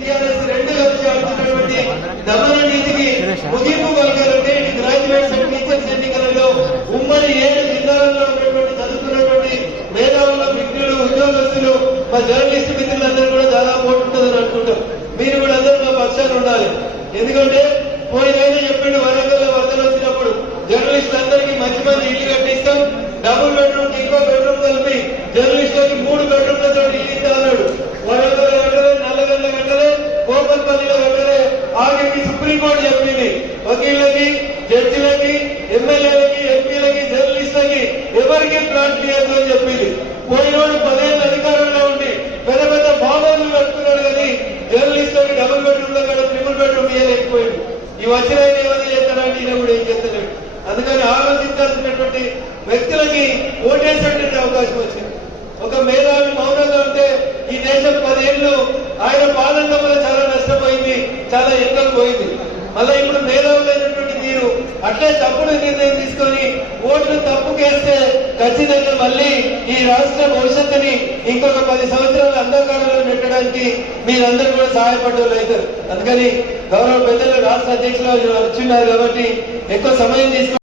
TRS రెండు కలిసి ఆడుతున్నటువంటి దమన నీతికి ముగింపు పలకాలంటే గ్రాడ్యుయేట్స్ అండ్ టీచర్స్ ఎన్నికలలో ఉమ్మడి 7 జిల్లాలలో ఉన్నటువంటి చదువుతున్నటువంటి మేధావుల విజ్ఞులు ఉద్యోగస్తులు మా జర్నలిస్ట్ మిత్రులందరూ కూడా దాదాపు ఉంటుందని అనుకుంటాం. మీరు కూడా అందరూ మా పక్షాలు ఉండాలి. ఎందుకంటే పోయినైనా చెప్పిండు వరంగల్లో వరదలు వచ్చినప్పుడు జర్నలిస్ట్ అందరికీ మంచి మంచి ఇల్లు కట్టిస్తాం, డబుల్ బెడ్రూమ్ ఇంకో బెడ్రూమ్ కలిపి జర్నలిస్టులకి 3 బెడ్రూమ్లతో ఇల్లు ఇస్తా అన్నాడు. వరంగల్ కట్టలే, నల్లగొండ కట్టలే, కోపల్పల్లిలో కట్టలే. ఆఖరికి సుప్రీంకోర్టు చెప్పింది వకీళ్ళకి, జడ్జిలకి, ఎమ్మెల్యేలకి, ఎంపీలకి, జర్నలిస్టులకి ఎవరికి ప్లాట్ ఇవ్వద్దు అని చెప్పింది. పోయినోడు 10 ఏళ్ళ అధికారంలో ఉండి పెద్ద పెద్ద బాబులు కట్టుకున్నాడు కానీ జర్నలిస్టులకి డబుల్ బెడ్రూమ్ లో కూడా ట్రిపుల్ బెడ్రూమ్ ఇవ్వలేకపోయింది. ఈ వచ్చిన ఏమైనా చేస్తారంటే ఈయన కూడా ఏం చేస్తలేడు. అందుకని ఆలోచించాల్సినటువంటి వ్యక్తులకి ఓటేసేటువంటి అవకాశం వచ్చింది. ఒక మేధావి మౌనంగా ఉంటే ఈ దేశం 10 ఏళ్ళు ఆయన పాలనలో కూడా చాలా నష్టపోయింది, చాలా ఎక్కలు పోయింది. మళ్ళీ ఇప్పుడు మేధావులైనటువంటి మీరు అట్లే తప్పుడు నిర్ణయం తీసుకొని ఓట్లు తప్పుకేస్తే ఖచ్చితంగా మళ్ళీ ఈ రాష్ట్ర భవిష్యత్తుని ఇంకొక 10 సంవత్సరాల అంధకారంలో నెట్టడానికి మీరందరూ కూడా సహాయపడ్డోళ్ళు అవుతారు. అందుకని గౌరవ పెద్దలు రాష్ట్ర అధ్యక్షులు వచ్చిన్నారు కాబట్టి ఎక్కువ సమయం తీసుకొని